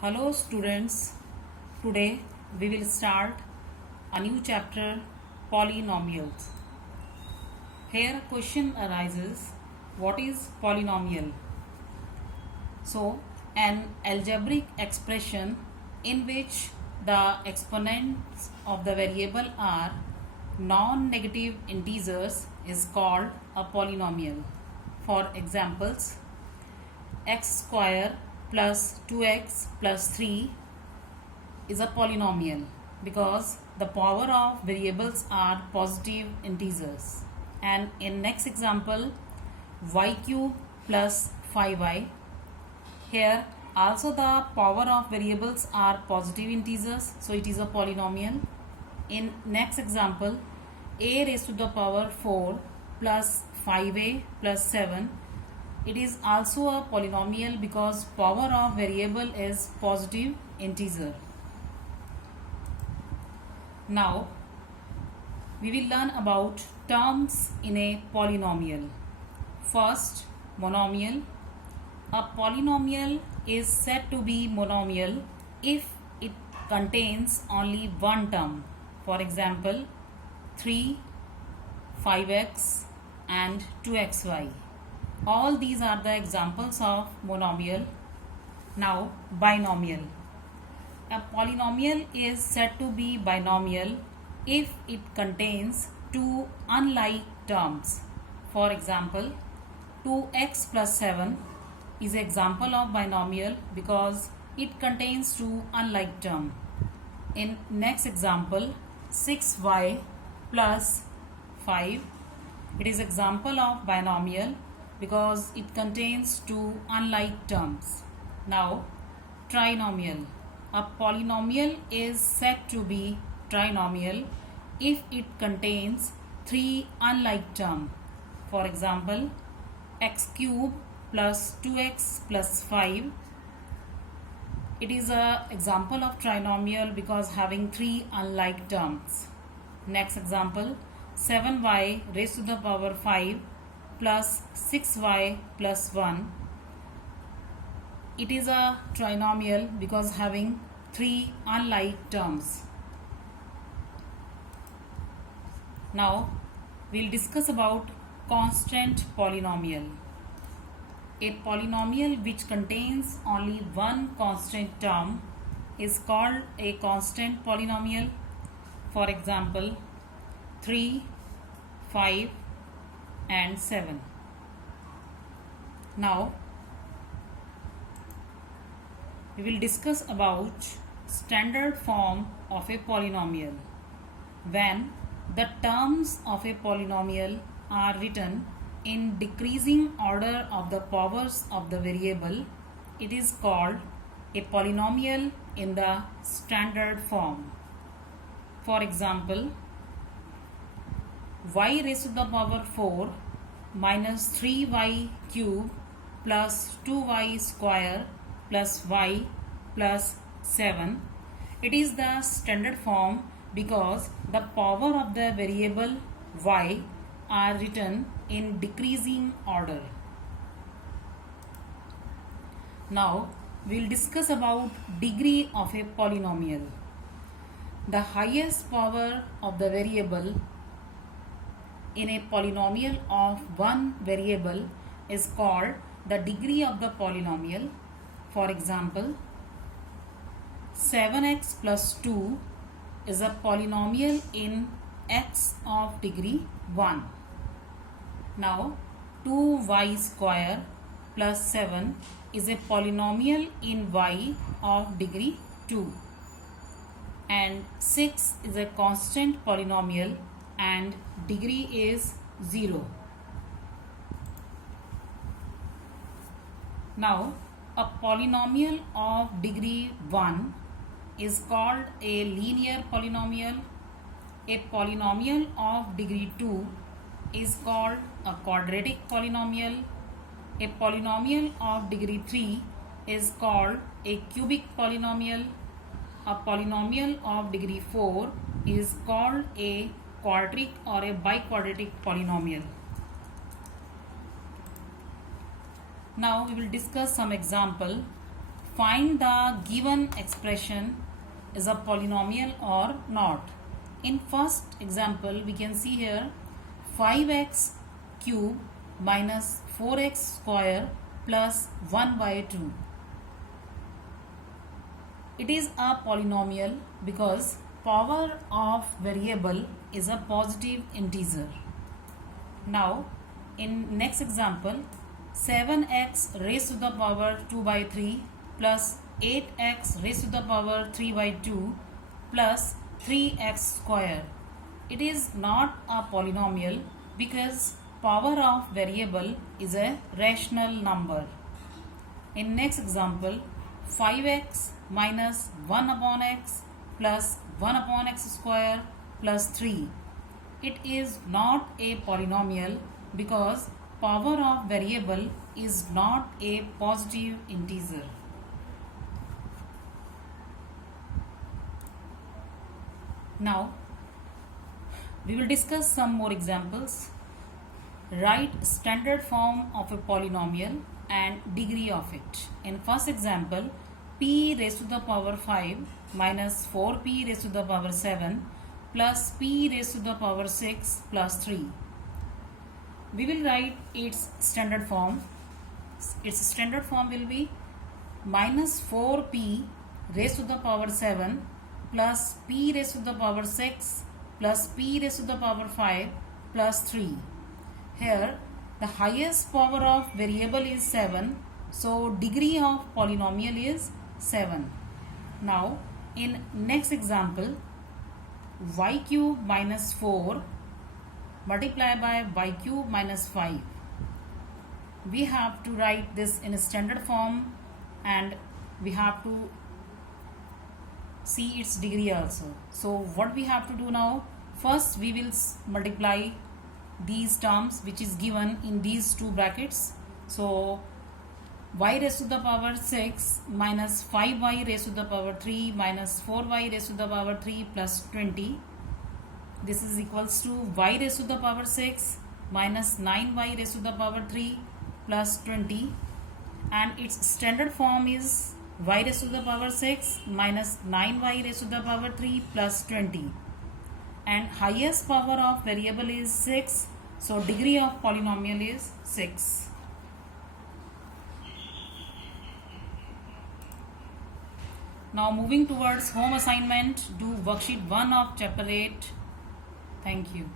Hello students, today we will start a new chapter, polynomials. Here a question arises, what is polynomial? So an algebraic expression in which the exponents of the variable are non-negative integers is called a polynomial. For examples, x square plus 2x plus 3 is a polynomial because the power of variables are positive integers. And in next example, y cube plus 5y, here also the power of variables are positive integers, so it is a polynomial. In next example, a raised to the power 4 plus 5a plus 7, it is also a polynomial because power of variable is positive integer. Now we will learn about terms in a polynomial. First, monomial. A polynomial is said to be monomial if it contains only one term. For example, 3, 5x and 2xy. All these are the examples of monomial. Now, binomial. A polynomial is said to be binomial if it contains two unlike terms. For example, 2x plus 7 is an example of binomial because it contains two unlike terms. In next example, 6y plus 5, it is example of binomial because it contains two unlike terms. Now, trinomial. A polynomial is said to be trinomial if it contains three unlike terms. For example, x cube plus 2x plus 5. It is an example of trinomial because having three unlike terms. Next example, 7y raised to the power 5 plus 6y plus 1. It is a trinomial because having three unlike terms. Now we'll discuss about constant polynomial. A polynomial which contains only one constant term is called a constant polynomial. For example, 3, 5 and 7. Now we will discuss about standard form of a polynomial. When the terms of a polynomial are written in decreasing order of the powers of the variable, it is called a polynomial in the standard form. For example, y raised to the power 4 minus 3y cube plus 2y square plus y plus 7. It is the standard form because the power of the variable y are written in decreasing order. Now we will discuss about degree of a polynomial. The highest power of the variable in a polynomial of one variable is called the degree of the polynomial. For example, 7x plus 2 is a polynomial in x of degree 1. Now 2y square plus 7 is a polynomial in y of degree 2. And 6 is a constant polynomial and degree is 0. Now a polynomial of degree 1 is called a linear polynomial. A polynomial of degree 2 is called a quadratic polynomial. A polynomial of degree 3 is called a cubic polynomial. A polynomial of degree 4 is called a quadratic or a biquadratic polynomial. Now we will discuss some example. find the given expression is a polynomial or not. In first example, we can see here 5x cube minus 4x square plus 1 by 2. It is a polynomial because power of variable is a positive integer. Now, in next example, 7x raised to the power 2 by 3 plus 8x raised to the power 3 by 2 plus 3x square. It is not a polynomial because power of variable is a rational number. In next example, 5x minus 1 upon x plus 1 upon x square plus 3. It is not a polynomial because power of variable is not a positive integer. Now, we will discuss some more examples. Write standard form of a polynomial and degree of it. In first example, p raised to the power 5 minus 4p raised to the power 7 plus p raised to the power 6 plus 3. We will write its standard form. Its standard form will be minus 4p raised to the power 7 plus p raised to the power 6 plus p raised to the power 5 plus 3. Here the highest power of variable is 7, so degree of polynomial is 7. Now in next example, y cube minus 4 multiplied by y cube minus 5. We have to write this in a standard form and we have to see its degree also. So what we have to do now, first we will multiply these terms which is given in these two brackets. So y raised to the power 6 minus 5y raised to the power 3 minus 4y raised to the power 3 plus 20. This is equals to y raised to the power 6 minus 9y raised to the power 3 plus 20, and its standard form is y raised to the power 6 minus 9y raised to the power 3 plus 20, and highest power of variable is 6, so degree of polynomial is 6. Now moving towards home assignment, do worksheet 1 of chapter 8. Thank you.